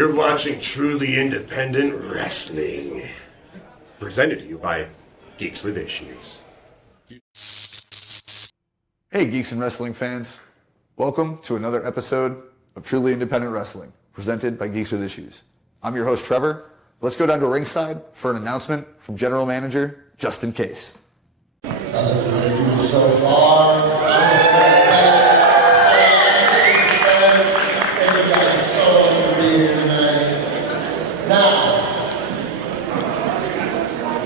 You're watching truly independent wrestling. Presented to you by Geeks with Issues. Hey, Geeks and wrestling fans. Welcome to another episode of Truly Independent Wrestling, presented by Geeks with Issues. I'm your host, Trevor. Let's go down to ringside for an announcement from General Manager Justin Kase. How's everybody doing so far? Thank you guys so much for being here tonight. Now,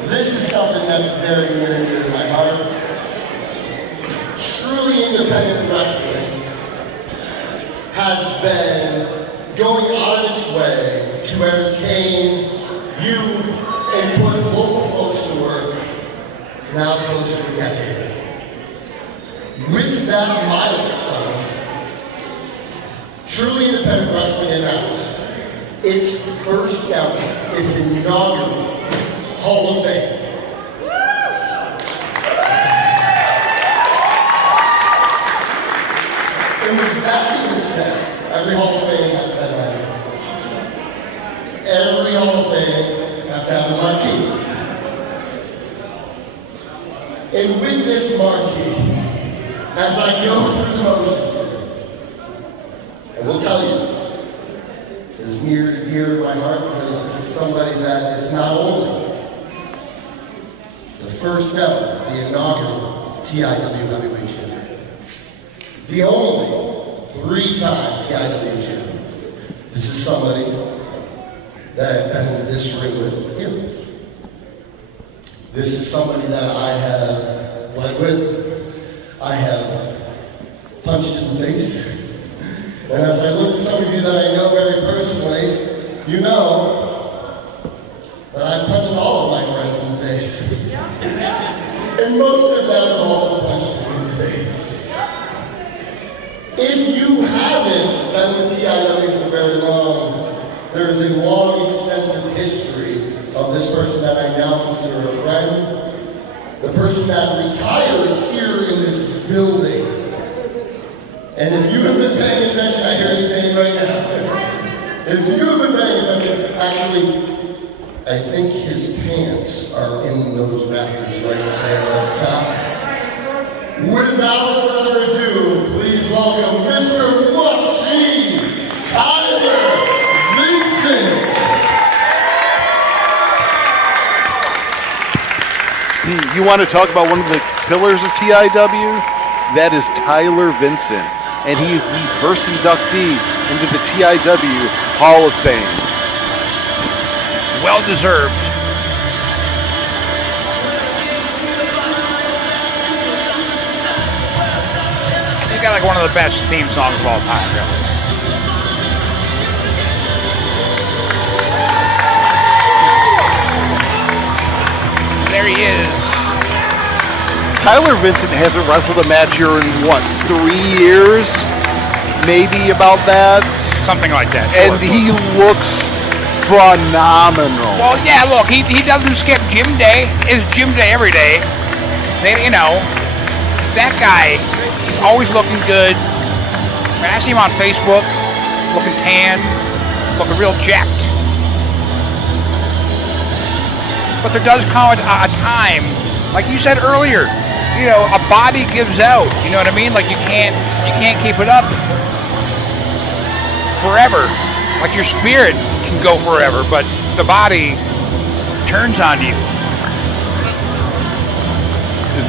this is something that's very near and dear to my heart. Truly independent wrestling has been going out of its way to entertain you and put local folks to work for now close to a decade. With that milestone, Truly Independent Wrestling announced its first ever, its inaugural Hall of Fame. And with that being said, every Hall of Fame has to have a marquee. Every Hall of Fame has to have a marquee. And with this marquee, as I go through the motions, I will tell you, it's near and dear to my heart because this is somebody that is not only the first ever, the inaugural TIWWA champion, the only three-time TIW champion. This is somebody that I've been in this ring with here. This is somebody that I have led with. I have punched in the face. And as I look at some of you that I know very personally, you know that I've punched all of my friends in the face. And most of them have also punched me in the face. If you haven't been with TIW for very long, there is a long, extensive history of this person that I now consider a friend. The person that retired here in this building. And if you have been paying attention, I hear his name right now. If you have been paying attention, actually, I think his pants are in those rafters right there at the top. Without further ado, please welcome Mr. Mushy, Tyler Vincent. You want to talk about one of the pillars of TIW? That is Tyler Vincent, and he is the first inductee into the TIW Hall of Fame. Well deserved. He's got like one of the best theme songs of all time, really. There he is. Tyler Vincent hasn't wrestled a match here in, 3 years? Maybe about that? Something like that. And he looks phenomenal. Well, yeah, look, he doesn't skip gym day. It's gym day every day. That guy, always looking good. I mean, I see him on Facebook, looking tan, looking real jacked. But there does come a time, like you said earlier, a body gives out. You know what I mean? Like you can't keep it up forever. Like your spirit can go forever, but the body turns on you.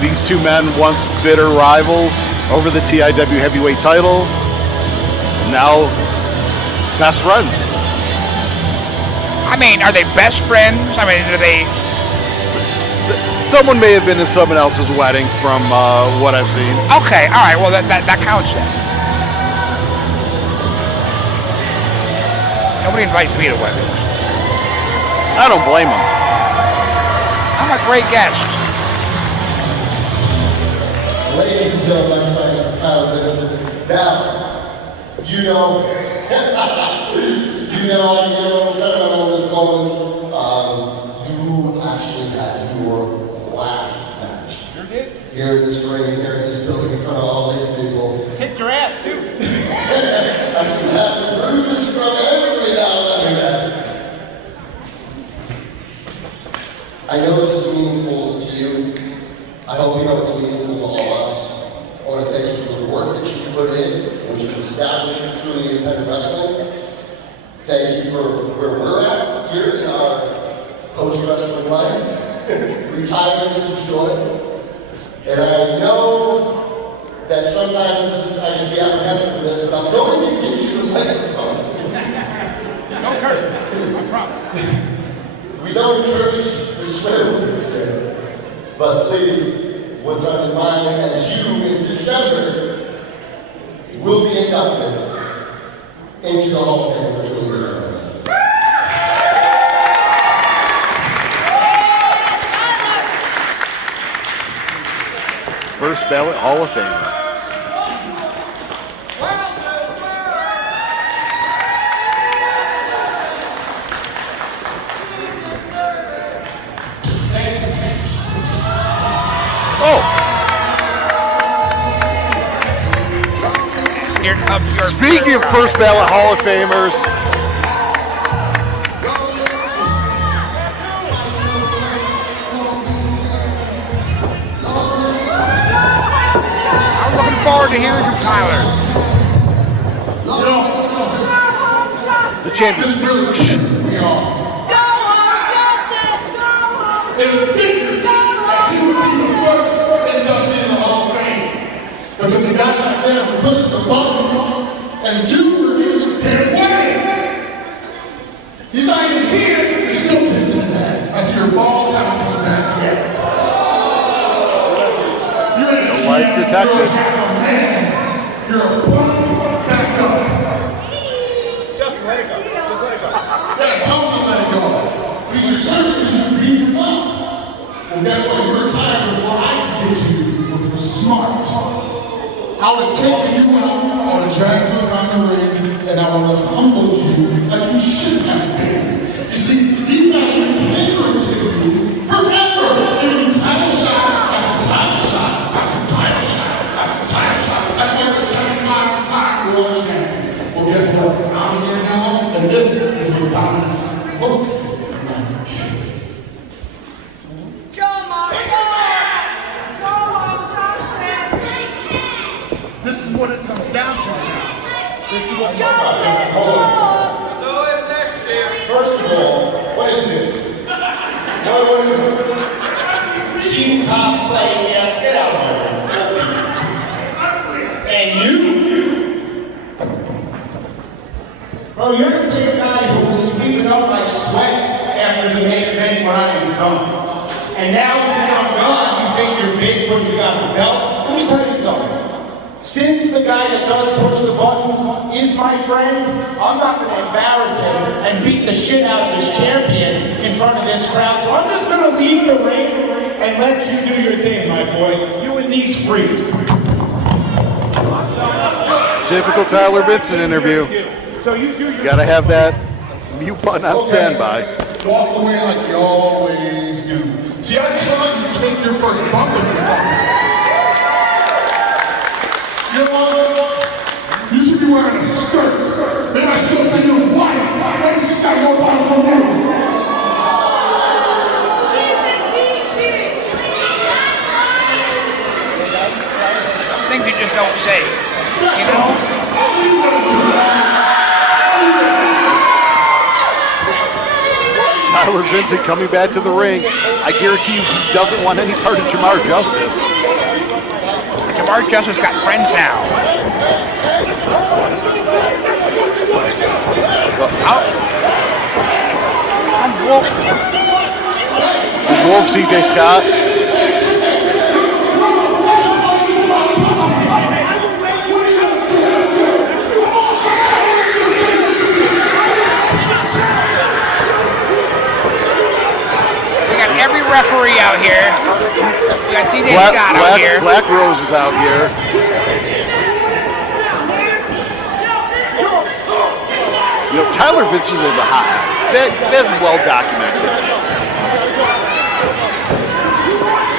These two men, once bitter rivals over the TIW heavyweight title, now best friends. I mean, are they best friends? I mean, are they... Someone may have been to someone else's wedding from what I've seen. Okay, all right. Well, that counts then. Nobody invites me to weddings. I don't blame them. I'm a great guest. Ladies and gentlemen, I'm Tyler Vincent. Now, instead of one of those moments, you actually had your last match. Sure did. Here in this ring, here in this building, in front of all these people. Hit your ass, too. I have some bruises from every now and then. I know this is meaningful to you. I hope you know it's meaningful to all of us. I want to thank you for the work that you put in, and you've established for truly independent wrestling. Thank you for where we're at here in our post-wrestling life. Retirement is a joy. And I know that sometimes I should be apprehensive for this, but I'm going to give you the microphone. Don't curse me, I promise. We don't encourage the swear words here, but please, what's on your mind as you, in December, will be inducted into the Hall of Fame for Truly Independent Wrestling. First ballot Hall of Fame. Speaking of first ballot Hall of Famers, I'm looking forward to hearing from Tyler. the champion. This really pisses me off. It figures that he would be the first inducted in the Hall of Fame. Because the guy back there pushes the buttons and you were in his damn way. He's not even here, you're still pissing his ass. I see your balls haven't come back yet. You're in a Life detected. You're a punk back up. Just let it go. Just let it go. Yeah, tell him to let it go. Because you're certain you beat him up. Well, guess what? You're retired before I could get to you, which was smart. I would have taken you out, I would have dragged you around the ring, and I would have humbled you like you should have been. You see, these guys have been pandering to you forever, giving you title shot after title shot after title shot after title shot. That's why we're 75-time world champion. Well, guess what? I'm here now, and this is where dominance looks. This is what it comes down to now. This is what First of all, what is this? What is this? Cheap cosplay, yes, get out of here. And you? Bro, you're the same guy who was sweeping up like sweat after the main event when I was gone. And now since I'm gone, you think you're big because you got the belt? Let me tell you something. Since the guy that does push the buttons is my friend, I'm not going to embarrass him and beat the shit out of this champion in front of this crowd. So I'm just going to leave the ring and let you do your thing, my boy. You and these freaks. Typical Tyler Vincent interview. You gotta have that mute button on standby. Walk away like you always do. See, I tell you to take your first bump in this company. You know what? You should be wearing a skirt. Then I should say you're white. Why you got your bottom from you? Things you just don't say, you know? Tyler Vincent coming back to the ring. I guarantee you he doesn't want any part of Jamar Justice. Jamar Justice got friends now. Some wolf. The Wolf CJ Scott. Every referee out here. We got CJ Scott out here. Black Roze is out here. You know, Tyler Vincent is a hot. That's well documented.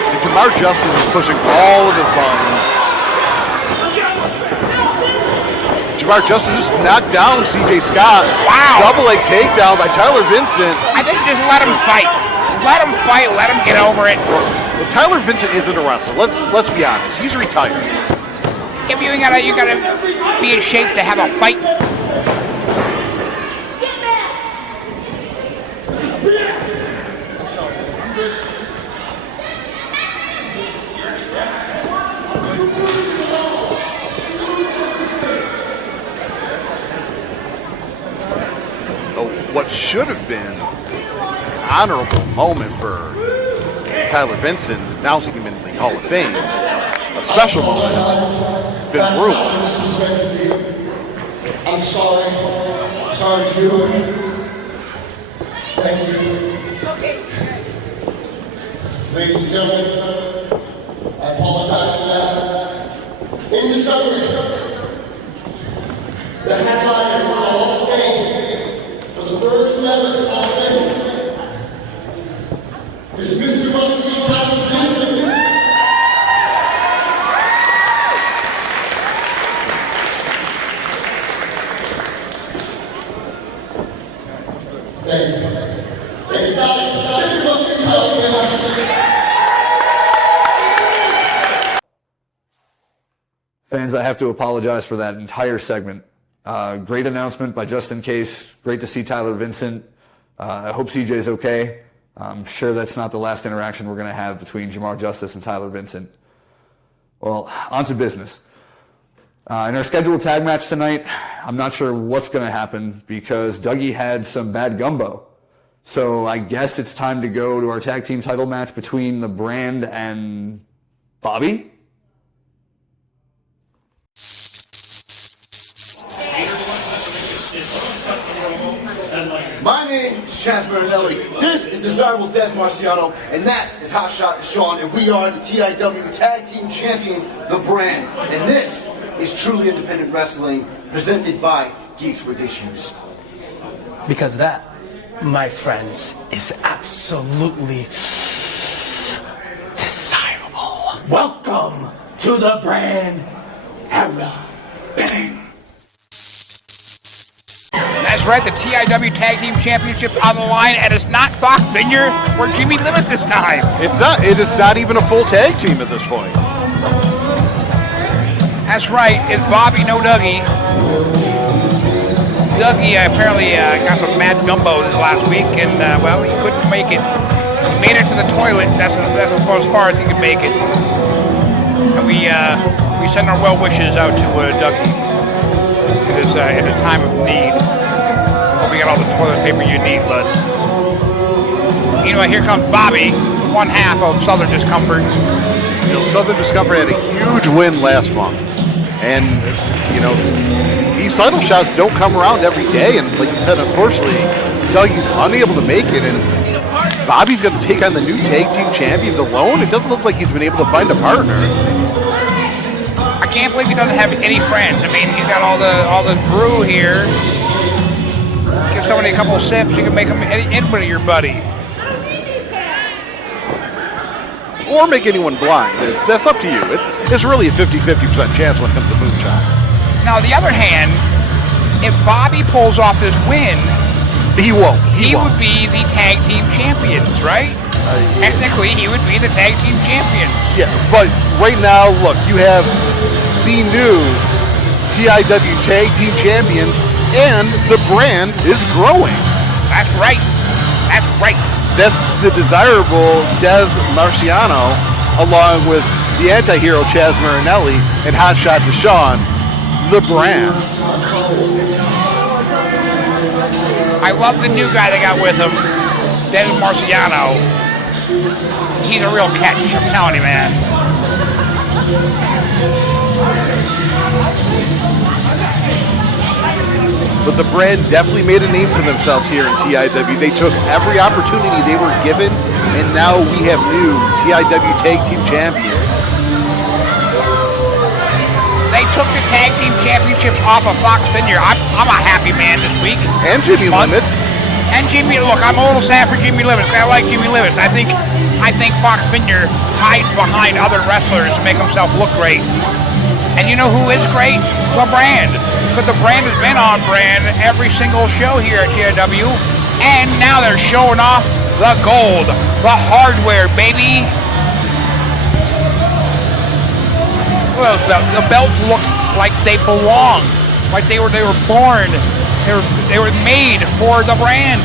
And Jamar Justice is pushing all of his buttons. Jamar Justice just knocked down CJ Scott. Wow. Double leg takedown by Tyler Vincent. I think just let him fight. Let him fight. Let him get over it. Well, Tyler Vincent isn't a wrestler. Let's be honest. He's retired. If you gotta be in shape to have a fight. What should have been an honorable moment for Tyler Vincent, announcing him in the Hall of Fame, a special moment, been ruined. I'm sorry. Sorry to you. Thank you. Ladies and gentlemen, I apologize for that. In December, the headliner for the Hall of Fame, for the first ever Hall of Fame, is Mr. Rusty Tyler Vincent. Thank you. Thank you, guys. Mr. Rusty Tyler Vincent. Fans, I have to apologize for that entire segment. Great announcement by Justin Kase. Great to see Tyler Vincent. I hope CJ's okay. I'm sure that's not the last interaction we're going to have between Jamar Justice and Tyler Vincent. Well, on to business. In our scheduled tag match tonight, I'm not sure what's going to happen because Dougie had some bad gumbo. So I guess it's time to go to our tag team title match between the Brand and Bobby? My name is Chaz Marinelli. This is Desirable Des Marciano, and that is Hot Shot Deshaun, and we are the TIW Tag Team Champions, The Brand. And this is Truly Independent Wrestling, presented by Geeks with Issues. Because that, my friends, is absolutely desirable. Welcome to the Brand era. Bang. That's right, the TIW Tag Team Championship on the line, and it's not Fox Vineyard or Jimmy Livis this time. It's not. It is not even a full tag team at this point. That's right, it's Bobby, no Dougie. Dougie apparently got some mad gumbo this last week, and well, he couldn't make it. He made it to the toilet. That's as far as he could make it. And we send our well wishes out to Dougie in his time of need. Hope you got all the toilet paper you need, bud. Anyway, here comes Bobby, one half of Southern Discomfort. You know, Southern Discomfort had a huge win last month, and you know these title shots don't come around every day. And like you said, unfortunately, Dougie's unable to make it, and Bobby's going to take on the new tag team champions alone. It doesn't look like he's been able to find a partner. I can't believe he doesn't have any friends. I mean, he's got all the brew here. Give somebody a couple of sips, you can make them anybody your buddy. Or make anyone blind. That's up to you. It's really a 50-50% chance when it comes to moonshine. Now, on the other hand, if Bobby pulls off this win, he won't. He would be the tag team champions, right? Technically, he would be the tag team champion. Yeah, but right now, look, you have the new TIW Tag Team Champions, and the brand is growing. That's right. That's right. That's the desirable Des Marciano, along with the anti-hero Chaz Marinelli and Hotshot Deshaun, the brand. I love the new guy they got with him, Des Marciano. He's a real catch, I'm telling you, man. But the brand definitely made a name for themselves here in TIW. They took every opportunity they were given, and now we have new TIW Tag Team Champions. They took the Tag Team Championships off of Fox Vineyard. I'm a happy man this week. And Jimmy Limits. And Jimmy, look, I'm a little sad for Jimmy Limits. I like Jimmy Limits. I think Fox Vineyard hides behind other wrestlers to make himself look great. And you know who is great? The brand. Because the brand has been on brand every single show here at TIW. And now they're showing off the gold, the hardware, baby. Look at those belts. The belts look like they belong, like they were born. They were made for the brand.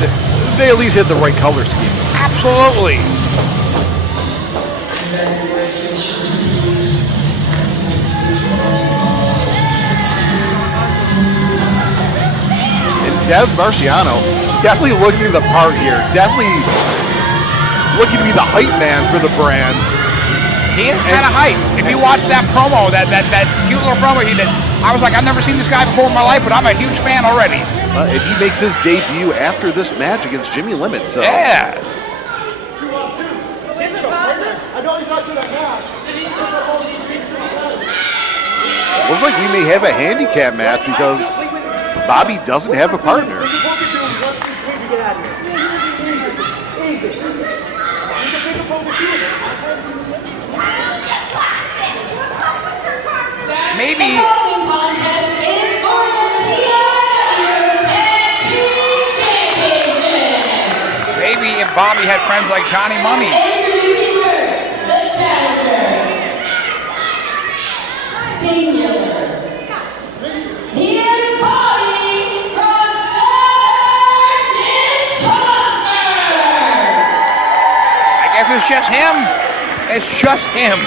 They at least had the right color scheme. Absolutely. And Des Marciano definitely looking the part here. Definitely looking to be the hype man for the brand. He is kind of hype. If you watch that promo, that cute little promo he did, I was like, I've never seen this guy before in my life, but I'm a huge fan already. And he makes his debut after this match against Jimmy Limit. So yeah. Looks like we may have a handicap match because Bobby doesn't have a partner. Maybe. Maybe if Bobby had friends like Johnny Money. Singular. He is Bobby from Southern Discomfort. I guess it's just him. It's just him.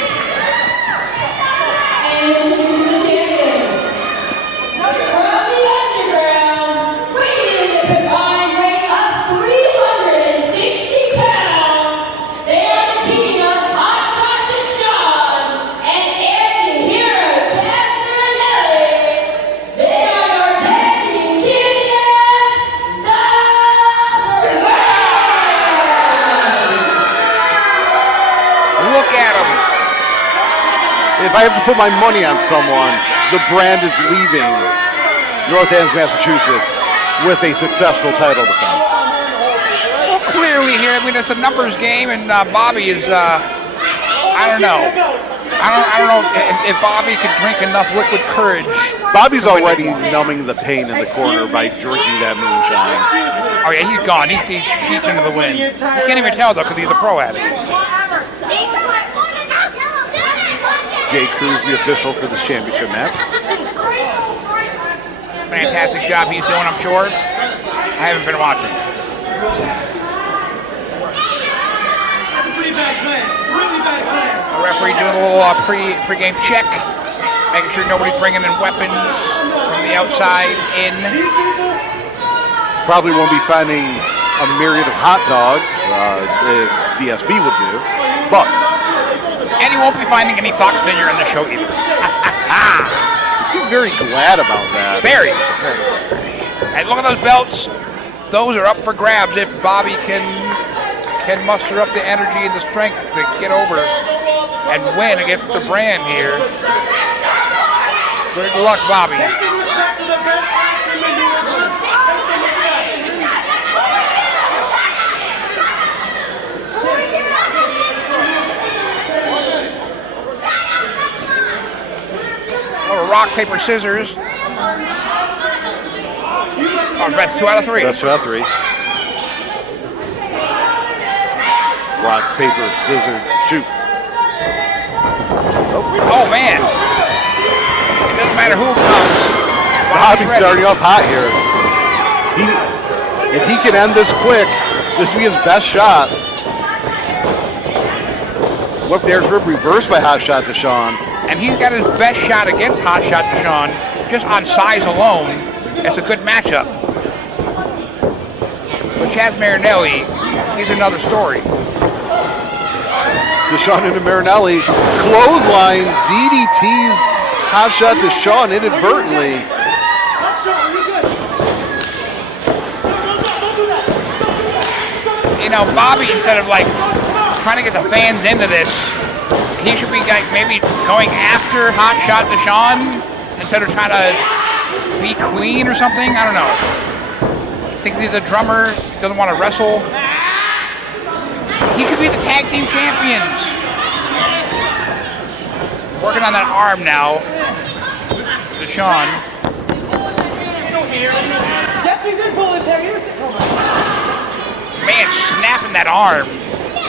And introducing the champions. From the underground, weighing a combined weight of 360 pounds, they are the team of Hot Shot Deshaun and anti-hero Chad Marinelli. They are your tag team champions, the Brand. Look at him. If I have to put my money on someone, the brand is leaving North End, Massachusetts with a successful title defense. Well, clearly here, I mean, it's a numbers game, and Bobby is, I don't know. I don't know if Bobby could drink enough liquid courage. Bobby's already numbing the pain in the corner by drinking that moonshine. Oh, yeah, he's gone. He's sheets into the wind. You can't even tell, though, because he's a pro at it. Jay Cruz, the official for this championship match. Fantastic job he's doing, I'm sure. I haven't been watching. The referee doing a little pre-game check, making sure nobody's bringing in weapons from the outside in. Probably won't be finding a myriad of hot dogs, as DSB would do, but and he won't be finding any fox figure in the show either. he seemed very glad about that. Very. And look at those belts. Those are up for grabs if Bobby can muster up the energy and the strength to get over and win against the brand here. Good luck, Bobby. Rock, paper, scissors. Oh, that's 2 out of 3. That's 2 out of 3. Rock, paper, scissors, shoot. Oh, man. It doesn't matter who comes. Bobby's starting off hot here. If he can end this quick, this will be his best shot. What if there's reversed by Hot Shot Deshaun? And he's got his best shot against Hot Shot Deshaun just on size alone. It's a good matchup. But Chaz Marinelli, he's another story. Deshaun into Marinelli. Clothesline DDTs Hot Shot Deshaun inadvertently. You know, Bobby, instead of like trying to get the fans into this, he should be maybe going after Hot Shot Deshaun instead of trying to be Queen or something. I don't know. I think he's the drummer, doesn't want to wrestle. He could be the tag team champions. Working on that arm now. Deshaun. Man, snapping that arm.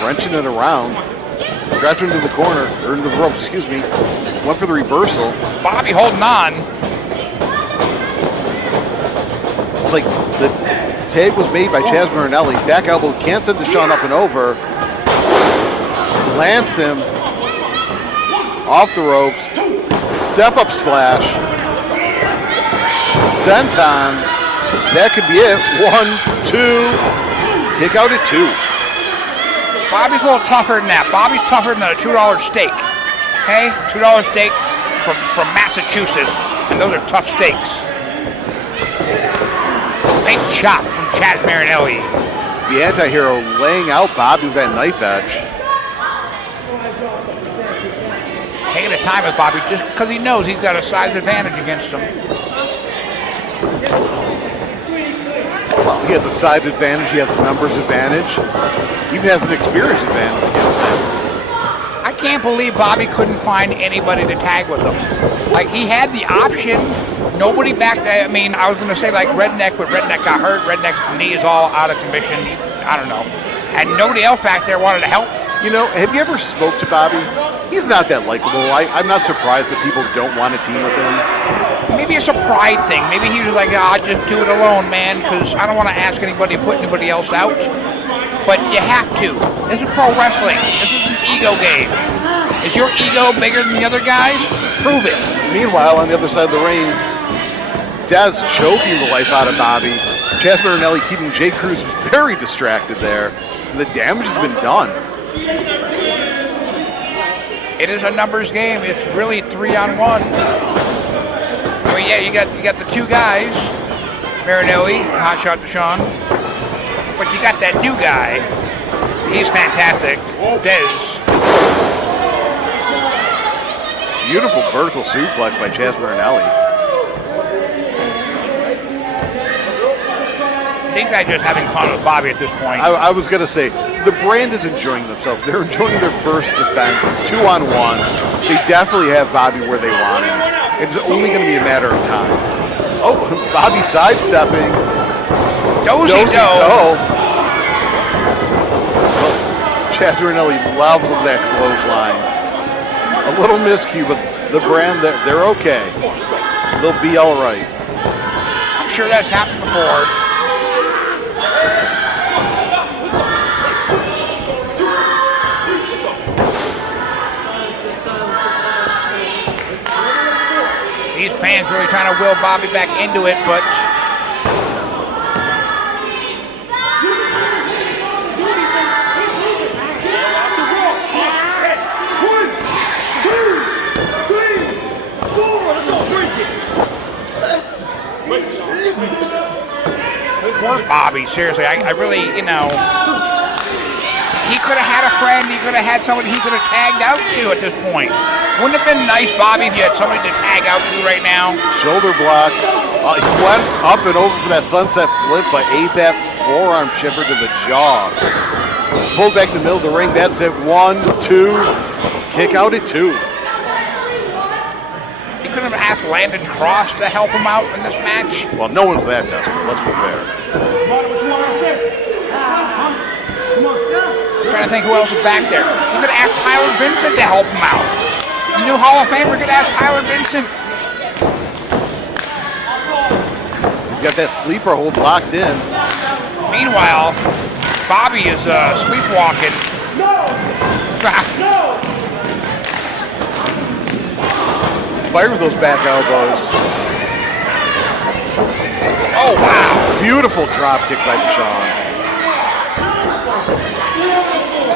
Wrenching it around. Drives into the corner, or into the ropes, excuse me. Went for the reversal. Bobby holding on. It's like the tag was made by Chaz Marinelli. Back elbow, can't send Deshaun up and over. Lands him off the ropes. Step up splash. Senton. That could be it. 1, 2. Kick out at 2. Bobby's a little tougher than that. Bobby's tougher than a $2 steak. Okay? $2 steak from Massachusetts. And those are tough steaks. Big chop from Chaz Marinelli. The anti-hero laying out Bobby with that knife edge. Taking his time with Bobby just because he knows he's got a size advantage against him. Well, he has a size advantage. He has a numbers advantage. He even has an experience advantage against him. I can't believe Bobby couldn't find anybody to tag with him. Like, he had the option. Nobody back there. I mean, I was going to say like Redneck, but Redneck got hurt. Redneck's knee is all out of commission. I don't know. And nobody else back there wanted to help. You know, have you ever spoke to Bobby? He's not that likable. I'm not surprised that people don't want to team with him. Maybe it's a pride thing. Maybe he was like, I'll just do it alone, man, because I don't want to ask anybody to put anybody else out. But you have to. This is pro wrestling. This is an ego game. Is your ego bigger than the other guys? Prove it. Meanwhile, on the other side of the ring, Daz choking the life out of Bobby. Chaz Marinelli keeping Jay Cruz very distracted there. And the damage has been done. It is a numbers game. It's really 3-on-1. I mean, yeah, you got the two guys, Marinelli, Hotshot Deshaun, but you got that new guy. He's fantastic, Dez. Beautiful vertical suplex by Chaz Marinelli. I think they're just having fun with Bobby at this point. I was going to say, the brand is enjoying themselves. They're enjoying their first defense. It's 2-on-1. They definitely have Bobby where they want him. It's only going to be a matter of time. Oh, Bobby sidestepping. Dozy-do. Chaz Marinelli levels that clothesline. A little miscue, but the brand, they're okay. They'll be all right. I'm sure that's happened before. These fans really trying to will Bobby back into it, but poor Bobby, seriously. I really, he could have had a friend. He could have had somebody he could have tagged out to at this point. Wouldn't it have been nice, Bobby, if you had somebody to tag out to right now? Shoulder block. He went up and over for that sunset flip, but ate that forearm chipper to the jaw. Pulled back the middle of the ring. That's it. 1, 2. Kick out at 2. He couldn't have asked Landon Cross to help him out in this match. Well, no one's that desperate. Let's be fair. I'm trying to think who else is back there. You could ask Tyler Vincent to help him out. The new Hall of Famer could ask Tyler Vincent. He's got that sleeper hold locked in. Meanwhile, Bobby is sleepwalking. Fire with those back elbows. Oh, wow. Beautiful drop kick by Deshaun.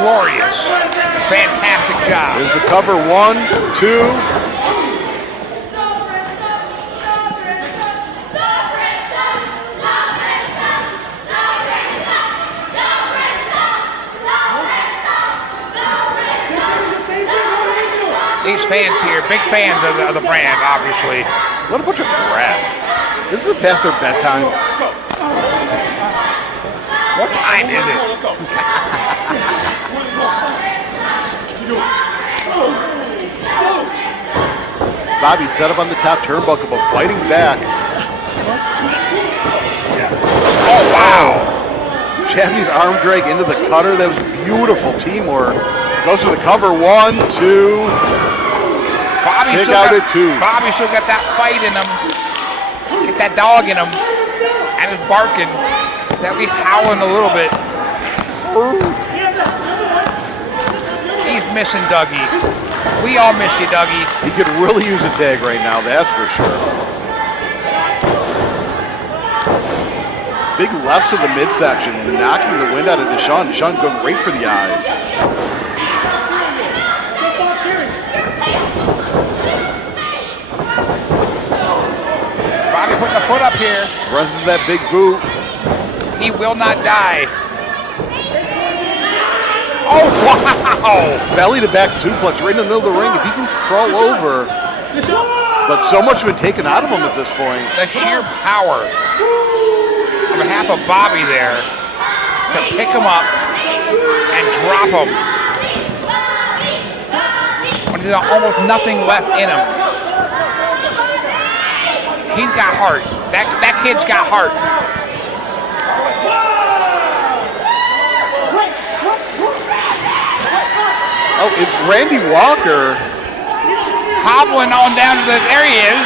Glorious. Fantastic job. There's the cover. 1, 2. These fans here, big fans of the brand, obviously. What a bunch of brats. This is past their bedtime. What time is it? Bobby set up on the top turnbuckle, but fighting back. Oh, wow. Japanese arm drag into the cutter. That was beautiful teamwork. Goes for the cover. 1, 2. Bobby still got that fight in him. Get that dog in him. And is barking. He's at least howling a little bit. He's missing Dougie. We all miss you, Dougie. He could really use a tag right now, that's for sure. Big lefts of the midsection, knocking the wind out of Deshaun. Deshaun going right for the eyes. Bobby putting the foot up here. Runs into that big boot. He will not die. Oh, wow! Belly to back suplex right in the middle of the ring. If he can crawl over. But so much has been taken out of him at this point. The sheer power of half of Bobby there to pick him up and drop him when there's almost nothing left in him. He's got heart. That kid's got heart. Oh, it's Randy Walker. Hobbling on down to the, there he is.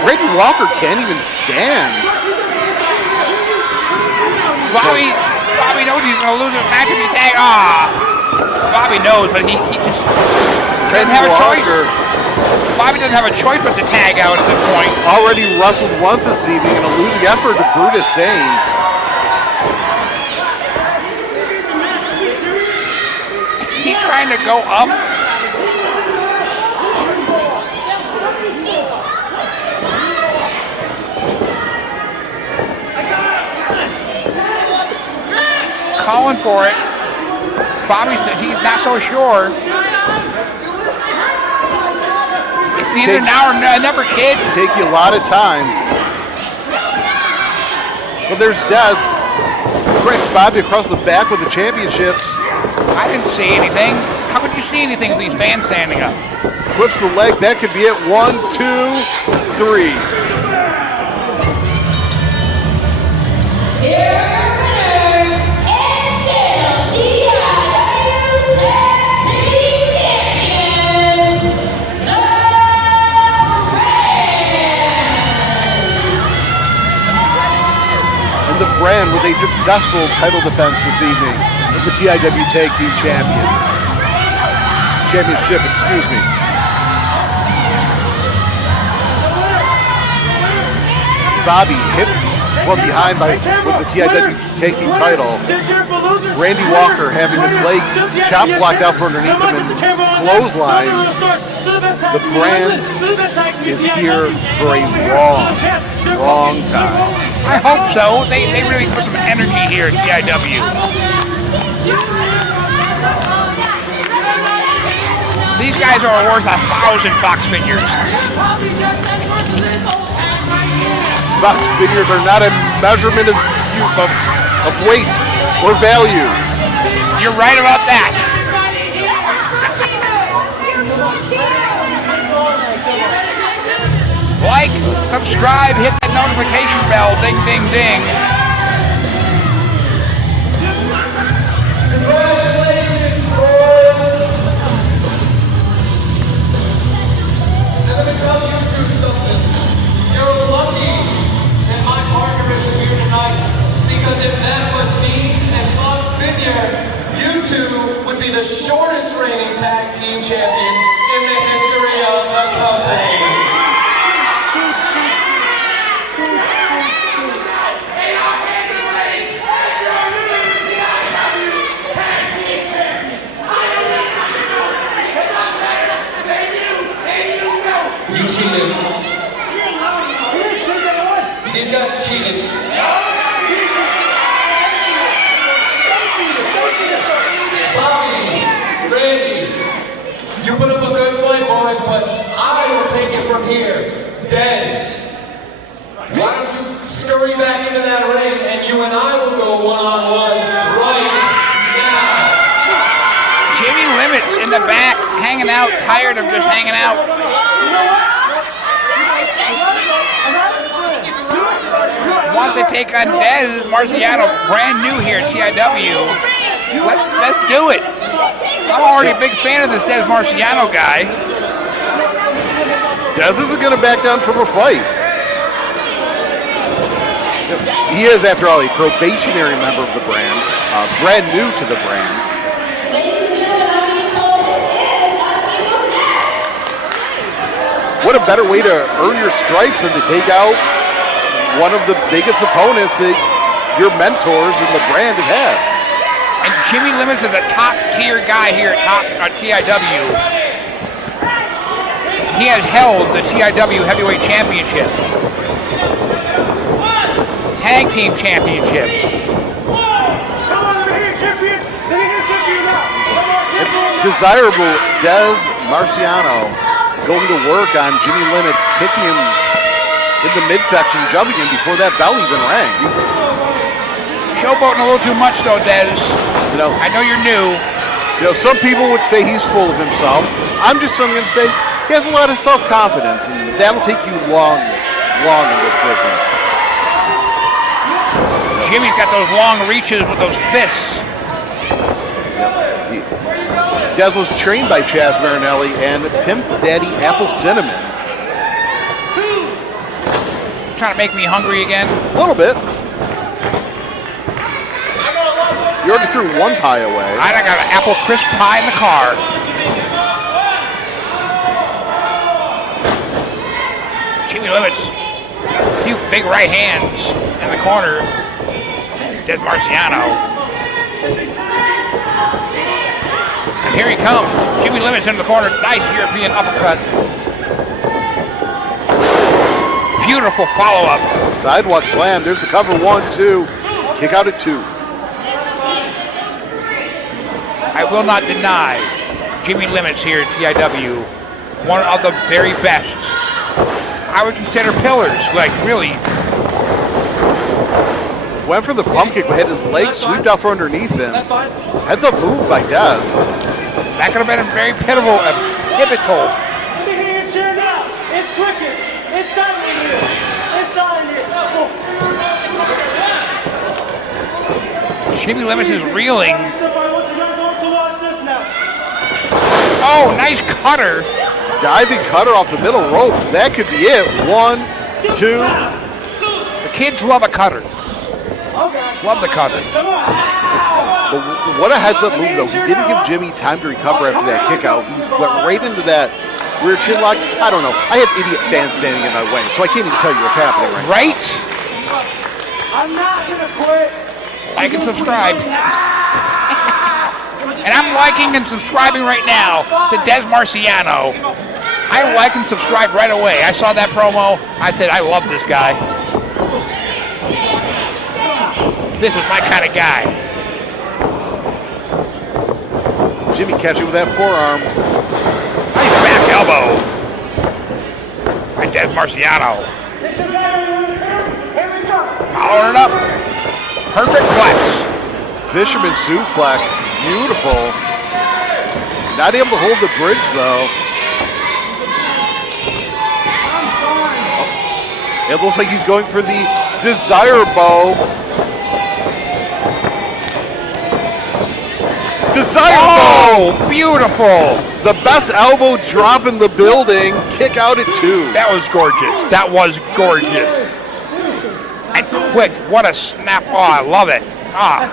Randy Walker can't even stand. Bobby knows he's going to lose a match if he tag. Bobby knows, but he just doesn't have a choice. Bobby doesn't have a choice but to tag out at this point. Already wrestled once this evening in a losing effort to Brutus Sane. Is he trying to go up? Calling for it. He's not so sure. It's neither now or never, kid. Take you a lot of time. Well, there's Dez. Cracks Bobby across the back with the championships. I didn't see anything. How could you see anything with these fans standing up? Flips the leg. That could be it. 1, 2, 3. Here are your winners, and still TIW Tag Team Champions, The Brand. And the Brand with a successful title defense this evening with the TIW Tag Team Championship, excuse me. Bobby hit from behind with the TIW Tag Team title. Randy Walker having his leg chop blocked out from underneath him and clothesline. The Brand is here for a long time. I hope so. They really put some energy here at TIW. These guys are worth 1,000 Fox figures. Fox figures are not a measurement of weight or value. You're right about that. Like, subscribe, hit that notification bell, ding, ding, ding. Congratulations, Roze! I'm going to tell you something. You're lucky that my partner is here tonight, because if that was me and Fox Vineyard, you two would be the shortest reigning tag team champions in the history of the company. You cheated. These guys cheated. Bobby, Randy, you put up a good fight, boys, but I will take it from here. Dez, why don't you scurry back into that ring and you and I will go one-on-one right now. Jimmy Limits in the back, hanging out, tired of just hanging out. Wants to to take on Dez Marciano, brand new here at TIW. Let's do it. I'm already a big fan of this Dez Marciano guy. Dez isn't going to back down from a fight. He is, after all, a probationary member of the brand, brand new to the brand. What a better way to earn your stripes than to take out one of the biggest opponents that your mentors in the brand have had. And Jimmy Limits is a top-tier guy here at TIW. He has held the TIW Heavyweight Championship, Tag Team Championships. Come on, let me hear champion. Let me hear champion now. Desirable Dez Marciano going to work on Jimmy Limits, kicking him in the midsection, jumping him before that bell even rang. Showboating a little too much, though, Dez. I know you're new. Some people would say he's full of himself. I'm just going to say he has a lot of self-confidence, and that'll take you long in this business. Jimmy's got those long reaches with those fists. Dez was trained by Chaz Marinelli and Pimp Daddy Apple Cinnamon. Trying to make me hungry again? A little bit. You already threw one pie away. I got an apple crisp pie in the car. Jimmy Limits, a few big right hands in the corner. Dez Marciano. And here he comes. Jimmy Limits in the corner. Nice European uppercut. Beautiful follow-up. Sidewalk slam. There's the cover. 1, 2. Kick out at 2. I will not deny Jimmy Limits here at TIW. One of the very best. I would consider pillars, like really. Went for the pump kick, but had his legs swept out from underneath him. Heads up move by Dez. That could have been a very pivotal. Let me hear you cheer now. It's crickets. It's silent here. It's silent here. Jimmy Limits is reeling. Oh, nice cutter. Diving cutter off the middle rope. That could be it. 1, 2. The kids love a cutter. Love the cutter. But what a heads-up move, though. He didn't give Jimmy time to recover after that kick out. He went right into that rear chin lock. I don't know. I have idiot fans standing in my way, so I can't even tell you what's happening right now. I'm not going to quit. Like and subscribe. And I'm liking and subscribing right now to Dez Marciano. I like and subscribe right away. I saw that promo. I said, I love this guy. This is my kind of guy. Jimmy catching with that forearm. Nice back elbow by Dez Marciano. Following it up. Perfect flex. Fisherman suplex. Beautiful. Not able to hold the bridge, though. It looks like he's going for the Desirable. Desirable! Oh, beautiful. The best elbow drop in the building. Kick out at 2. That was gorgeous. That was gorgeous. And quick. What a snap. Oh, I love it. I'm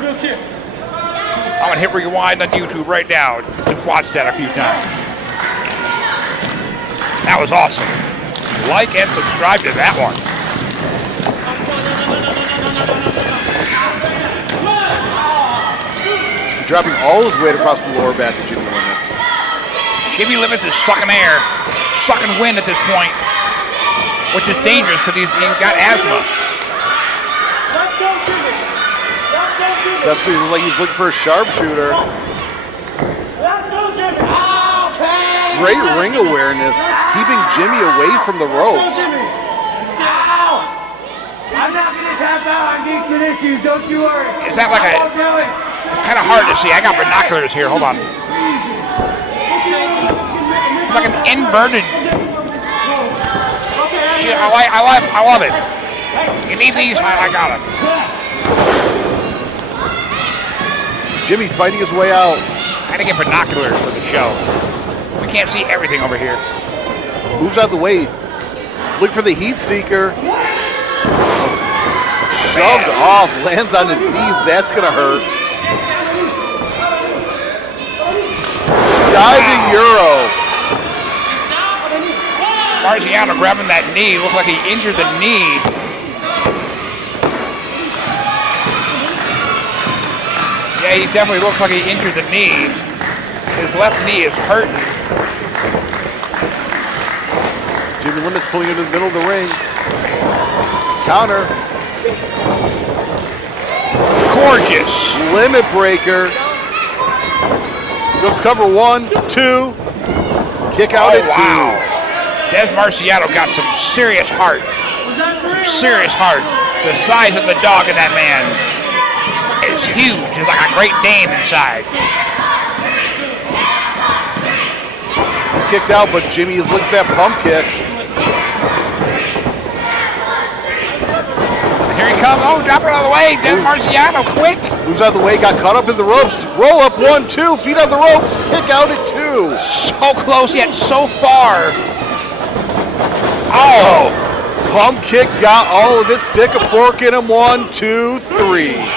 going to hit rewind on YouTube right now. Just watch that a few times. That was awesome. Like and subscribe to that one. Dropping all his weight across the lower back of Jimmy Limits. Jimmy Limits is sucking air, sucking wind at this point, which is dangerous because he's got asthma. Except like he's looking for a sharpshooter. Great ring awareness, keeping Jimmy away from the ropes. I'm not going to tap out on Geeks with Issues, don't you worry. Is that like a... It's kind of hard to see. I got binoculars here. Hold on. It's like an inverted... Shit, I love it. You need these? I got them. Jimmy fighting his way out. I gotta get binoculars for the show. We can't see everything over here. Moves out of the way. Look for the heat seeker. Shoved off. Lands on his knees. That's going to hurt. Diving Euro. Marciano grabbing that knee. Looked like he injured the knee. Yeah, he definitely looks like he injured the knee. His left knee is hurting. Jimmy Limit's pulling into the middle of the ring. Counter. Gorgeous. Limit breaker. Goes cover 1, 2. Kick out at 2. Des Marciano got some serious heart. Some serious heart. The size of the dog in that man is huge. It's like a Great Dane inside. Kicked out, but Jimmy looked at that pump kick. Here he comes. Oh, drop it out of the way. Des Marciano, quick. Moves out of the way, got caught up in the ropes. Roll up 1, 2, feet on the ropes. Kick out at 2. So close yet so far. Oh. Pump kick got all of it. Stick a fork in him. 1, 2, 3.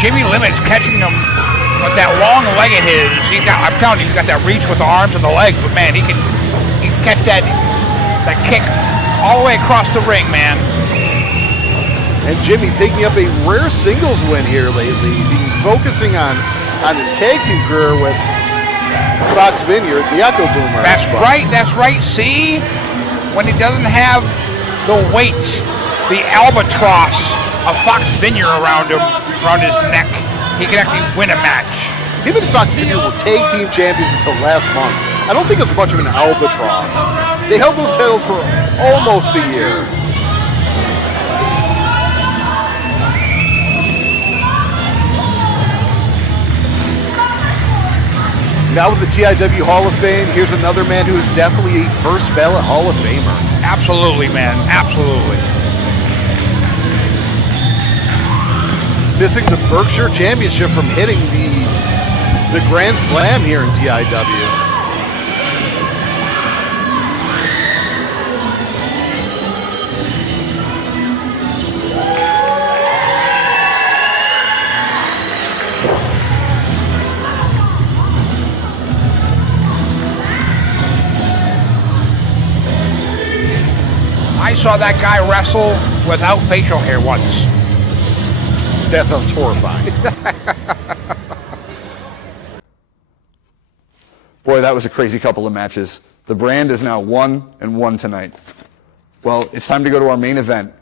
Jimmy Limit's catching him with that long leg of his. I'm telling you, he's got that reach with the arms and the legs, but man, he can catch that kick all the way across the ring, man. And Jimmy picking up a rare singles win here lately, focusing on his tag team career with Fox Vineyard, the Echo Boomer. That's right. See, when he doesn't have the weight, the albatross of Fox Vineyard around his neck, he can actually win a match. Him and Fox Vineyard were tag team champions until last month. I don't think it's much of an albatross. They held those titles for almost a year. Now with the TIW Hall of Fame, here's another man who is definitely a first ballot Hall of Famer. Absolutely, man. Absolutely. Missing the Berkshire Championship from hitting the Grand Slam here in TIW. I saw that guy wrestle without facial hair once. That sounds horrifying. Boy, that was a crazy couple of matches. The brand is now 1-1 tonight. Well, it's time to go to our main event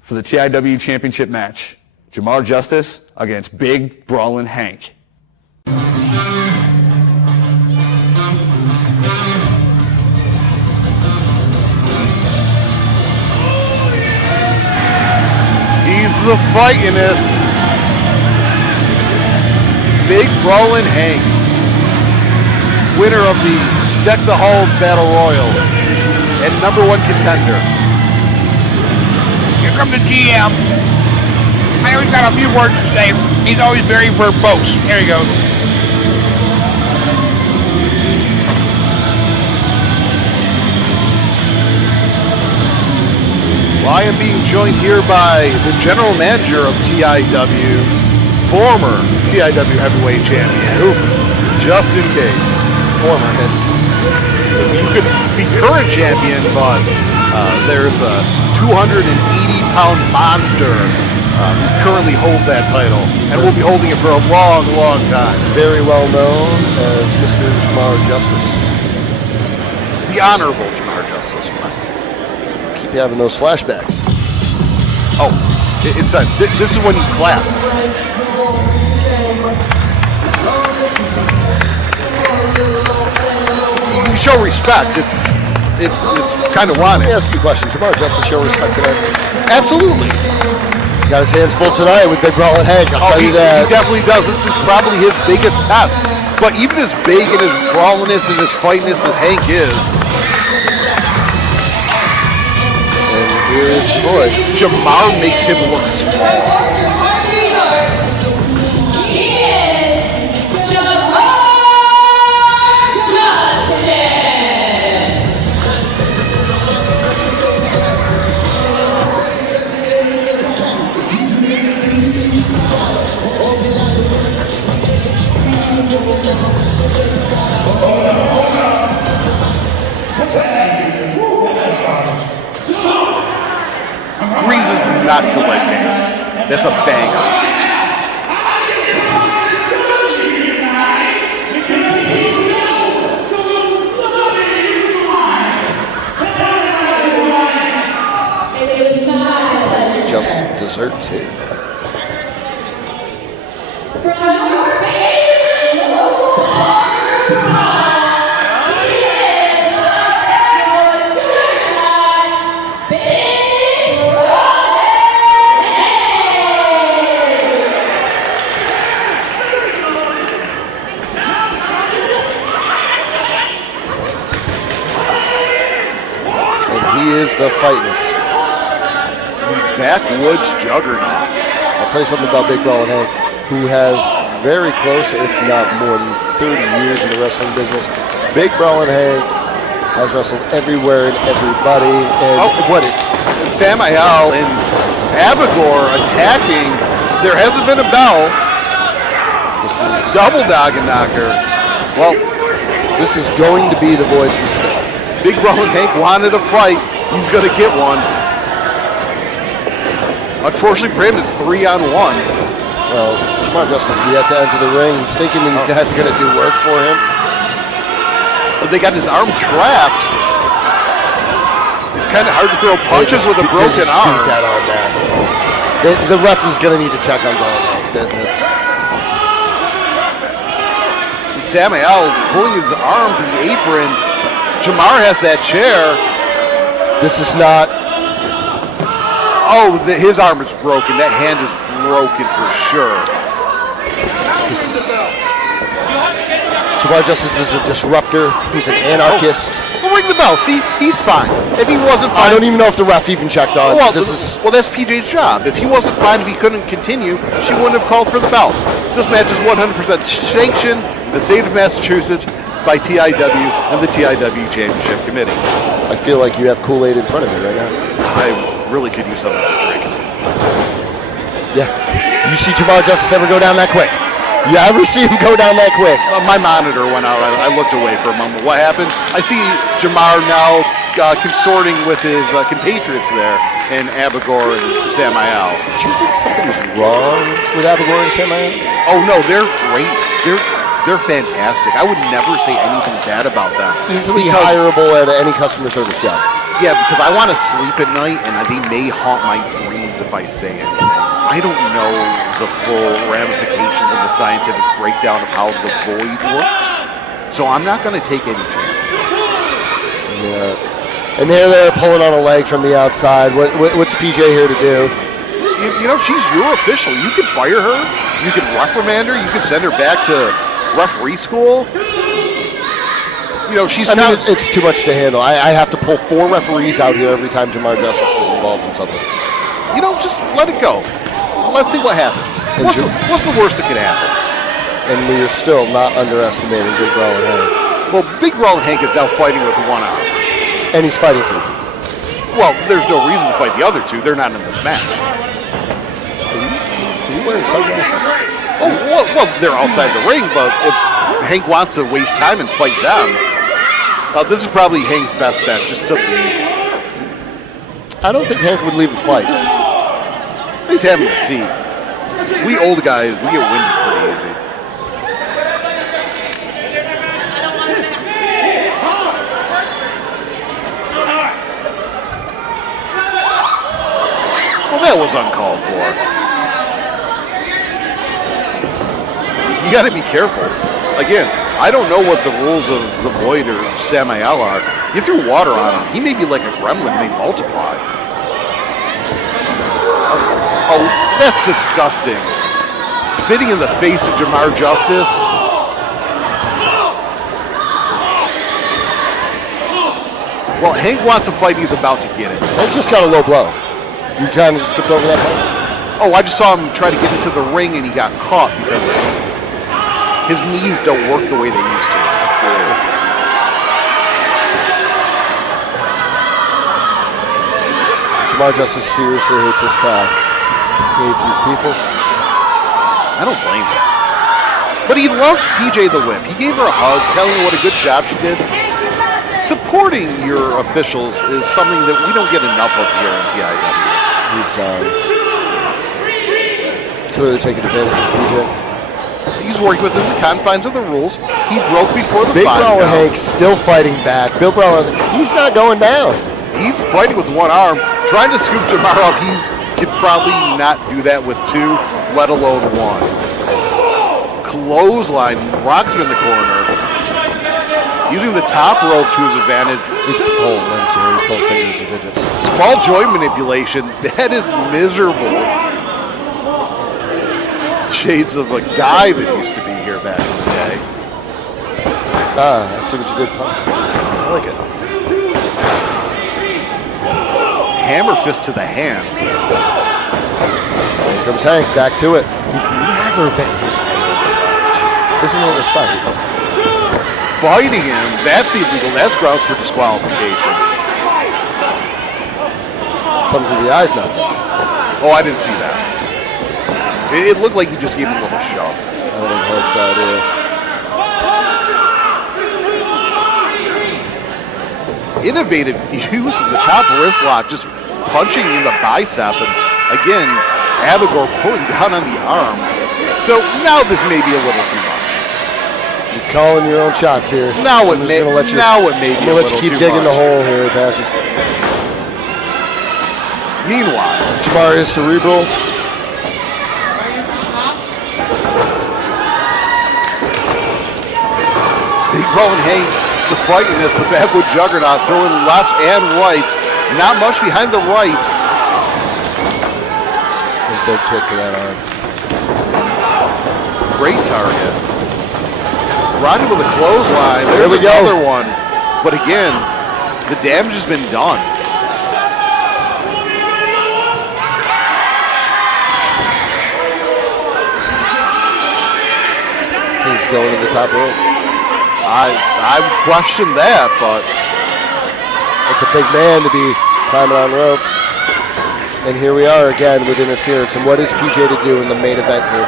for the TIW Championship match. Jamar Justice against Big Brawlin Hank. He's the fightingest. Big Brawlin Hank. Winner of the Deck the Halls Battle Royal. And #1 contender. Here comes the GM. I know he's got a few words to say. He's always very verbose. Here he goes. Well, I am being joined here by the general manager of TIW, former TIW heavyweight champion, just in case, former hits. You could be current champion, but there's a 280-pound monster who currently holds that title, and will be holding it for a long, long time. Very well known as Mr. Jamar Justice. The Honorable Jamar Justice. Keep having those flashbacks. Oh, it's this is when you clap. You show respect. It's kind of wanted. Let me ask you a question. Jamar Justice show respect today? Absolutely. Got his hands full tonight with Big Brawlin Hank. I'll tell you that. He definitely does. This is probably his biggest test. But even as big and as brawliness and as fightiness as Hank is, and here's the boy. Jamar makes him look small. Reason not to like Hank. That's a banger. Just dessert too. The fightiness. Backwoods juggernaut. I'll tell you something about Big Brawlin Hank, who has very close, if not more than 30 years in the wrestling business. Big Brawlin Hank has wrestled everywhere and everybody. And Samael and Abigor attacking. There hasn't been a bell. This is double dog and knocker. Well, this is going to be the boy's mistake. Big Brawlin Hank wanted a fight. He's going to get one. Unfortunately for him, it's 3-on-1. Well, Jamar Justice will be at the end of the ring. He's thinking these guys are going to do work for him. But they got his arm trapped. It's kind of hard to throw punches with a broken arm. Beat that arm back. The ref is going to need to check on Brawlin Hank. Samael pulling his arm to the apron. Jamar has that chair. This is not. Oh, his arm is broken. That hand is broken for sure. Jamar Justice is a disruptor. He's an anarchist. Well, ring the bell. See, he's fine. If he wasn't fine, I don't even know if the ref even checked on. Well, that's PJ's job. If he wasn't fine, if he couldn't continue, she wouldn't have called for the bell. This match is 100% sanctioned in the state of Massachusetts by TIW and the TIW Championship Committee. I feel like you have Kool-Aid in front of me right now. I really could use something to drink. Yeah. You see Jamar Justice ever go down that quick? You ever see him go down that quick? My monitor went out. I looked away for a moment. What happened? I see Jamar now consorting with his compatriots there in Abigor and Samael. Do you think something's wrong with Abigor and Samael? Oh, no. They're great. They're fantastic. I would never say anything bad about them. Easily hireable at any customer service job. Yeah, because I want to sleep at night, and they may haunt my dreams if I say anything. I don't know the full ramifications of the scientific breakdown of how the void works, so I'm not going to take any chances. Yeah. And they're pulling on a leg from the outside. What's PJ here to do? You know, she's your official. You can fire her. You can reprimand her. You can send her back to referee school. You know, it's too much to handle. I have to pull 4 referees out here every time Jamar Justice is involved in something. You know, just let it go. Let's see what happens. What's the worst that could happen? And we are still not underestimating Big Brawlin Hank. Well, Big Brawlin Hank is now fighting with one arm. And he's fighting 2. Well, there's no reason to fight the other 2. They're not in this match. Are you wearing sunglasses? Oh, well, they're outside the ring, but if Hank wants to waste time and fight them, this is probably Hank's best bet, just to leave. I don't think Hank would leave the fight. He's having a seat. We old guys, we get winded pretty easy. Well, that was uncalled for. You got to be careful. Again, I don't know what the rules of the Void or Samael are. You threw water on him. He may be like a gremlin, may multiply. Oh, that's disgusting. Spitting in the face of Jamar Justice. Well, Hank wants to fight. He's about to get it. Hank just got a low blow. You kind of just skipped over that part? Oh, I just saw him try to get into the ring and he got caught because his knees don't work the way they used to. Jamar Justice seriously hates this crowd. He hates these people. I don't blame him. But he loves PJ the Whip. He gave her a hug, telling her what a good job she did. Supporting your officials is something that we don't get enough of here in TIW. He's clearly taking advantage of PJ. He's working within the confines of the rules. He broke before the Big fight. Brawlin Hank still fighting back. Big Brawlin, he's not going down. He's fighting with one arm, trying to scoop Jamar up. He could probably not do that with two, let alone one. Clothesline, rocks him in the corner. Using the top rope to his advantage. He's pulling limbs here. He's pulling fingers and digits. Small joint manipulation. That is miserable. Shades of a guy that used to be here back in the day. I see what you did, Punch. I like it. Hammer fist to the hand. Here comes Hank, back to it. He's never been here in this match. Isn't it a sight? Biting him, that's illegal. That's grounds for disqualification. Thumb through the eyes now. Oh, I didn't see that. It looked like he just gave him a little shove. I don't think Hank's idea. Innovative use of the top wrist lock, just punching in the bicep. And again, Abigor pulling down on the arm. So now this may be a little too much. You're calling your own shots here. Now it may be a little too let you keep digging much. the hole here, Patches. Meanwhile, Jamar is cerebral. Big Brawlin Hank, the fightiness, the backwood juggernaut, throwing lefts and rights. Not much behind the right. A big kick to that arm. Great target. Rodney with a clothesline. There we go. Another one. But again, the damage has been done. He's going to the top rope. I would question that, but it's a big man to be climbing on ropes. And here we are again with interference. And what is PJ to do in the main event here?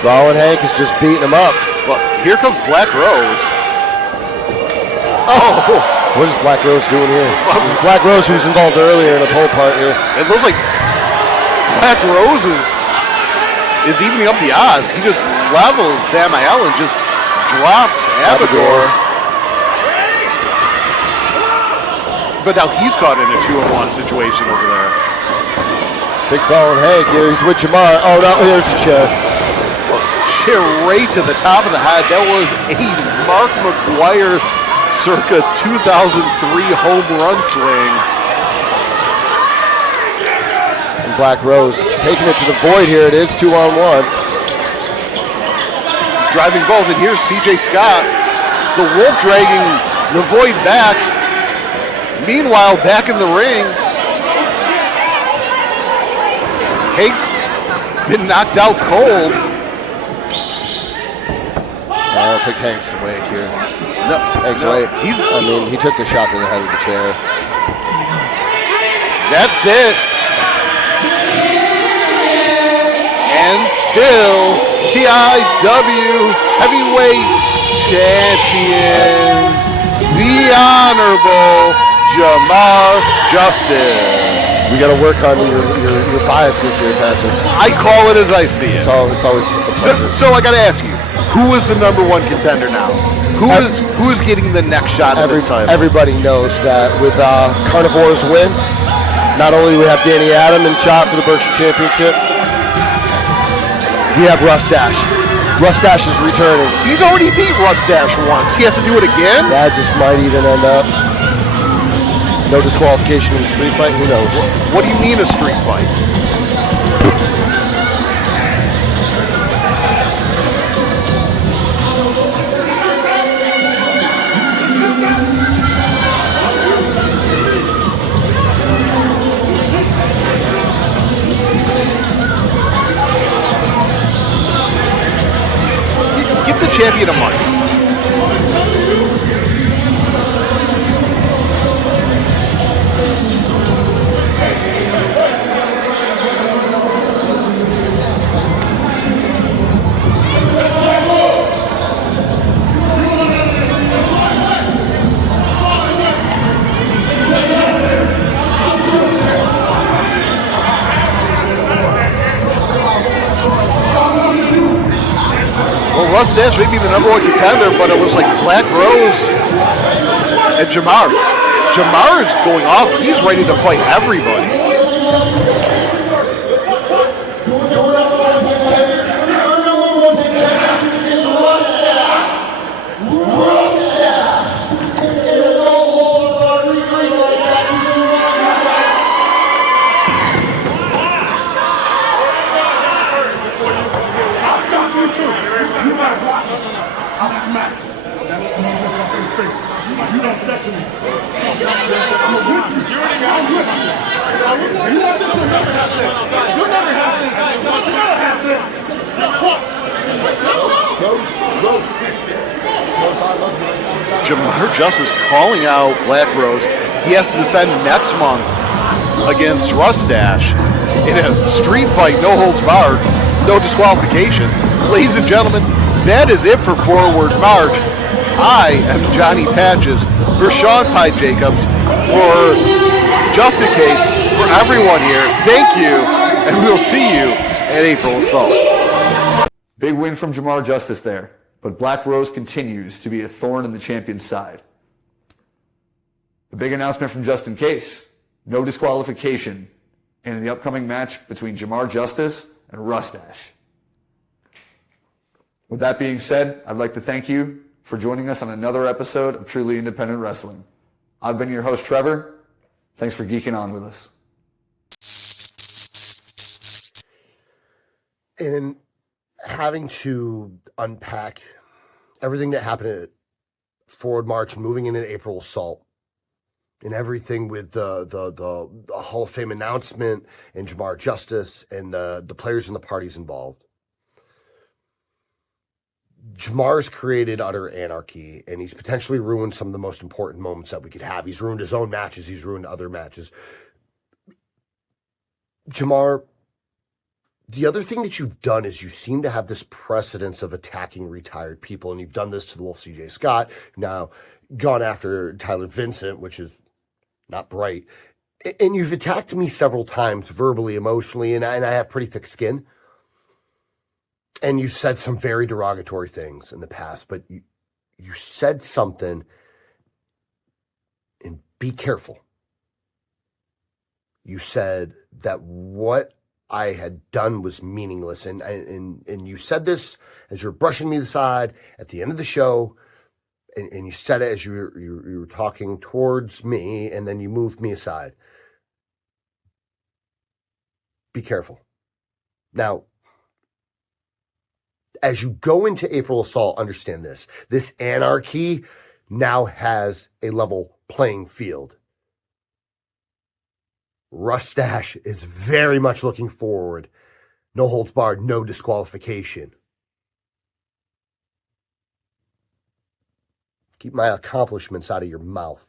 Brawlin Hank is just beating him up. Well, here comes Black Roze. Oh! What is Black Roze doing here? Black Roze, who was involved earlier in a pole part here. It looks like Black Roze is evening up the odds. He just leveled Samael and just dropped Abigor. But now he's caught in a 2-on-1 situation over there. Big Brawlin Hank here. He's with Jamar. Oh, no, here's the chair. Chair right to the top of the head. That was a Mark McGuire circa 2003 home run swing. And Black Roze taking it to the void here. It is 2-on-1. Driving both, and here's CJ Scott. The Wolf dragging the void back. Meanwhile, back in the ring, Hank's been knocked out cold. I don't think Hank's awake here. No, Hank's awake. He took the shot to the head of the chair. That's it. And still, TIW Heavyweight Champion, the Honorable Jamar Justice. We got to work on your biases here, Patches. I call it as I see it. It's always a pleasure. So I got to ask you, who is the number one contender now? Who is getting the next shot at this time? Everybody knows that with Carnivore's win, not only do we have Danny Adam in shot for the Berkshire Championship, we have Russ Dash. Russ Dash is returning. He's already beat Russ Dash once. He has to do it again? That just might even end up no disqualification in the street fight. Who knows? What do you mean a street fight? champion of money. Well, Mustache may be the number one contender, but it was like Black Roze and Jamar. Jamar is going off. He's ready to fight everybody. Jamar Justice calling out Black Roze. He has to defend next month against Mustache in a street fight, no holds barred, no disqualification. Ladies and gentlemen, that is it for Forward March. I am Johnny Patches for Sean Pye Jacobs, for Justin Kase, for everyone here. Thank you, and we'll see you at April Assault. Big win from Jamar Justice there, but Black Roze continues to be a thorn in the champion's side. The big announcement from Justin Kase, no disqualification in the upcoming match between Jamar Justice and Mustache. With that being said, I'd like to thank you for joining us on another episode of Truly Independent Wrestling. I've been your host, Trevor. Thanks for geeking on with us. And having to unpack everything that happened at Forward March and moving into April Assault and everything with the Hall of Fame announcement and Jamar Justice and the players and the parties involved. Jamar's created utter anarchy, and he's potentially ruined some of the most important moments that we could have. He's ruined his own matches. He's ruined other matches. Jamar, the other thing that you've done is you seem to have this precedence of attacking retired people, and you've done this to the Wolf C.J. Scott, now gone after Tyler Vincent, which is not bright, and you've attacked me several times verbally, emotionally, and I have pretty thick skin. And you've said some very derogatory things in the past, but you said something, and be careful. You said that what I had done was meaningless, and you said this as you're brushing me aside at the end of the show, and you said it as you were talking towards me, and then you moved me aside. Be careful. Now, as you go into April Assault, understand this. This anarchy now has a level playing field. Mustache is very much looking forward. No holds barred, no disqualification. Keep my accomplishments out of your mouth.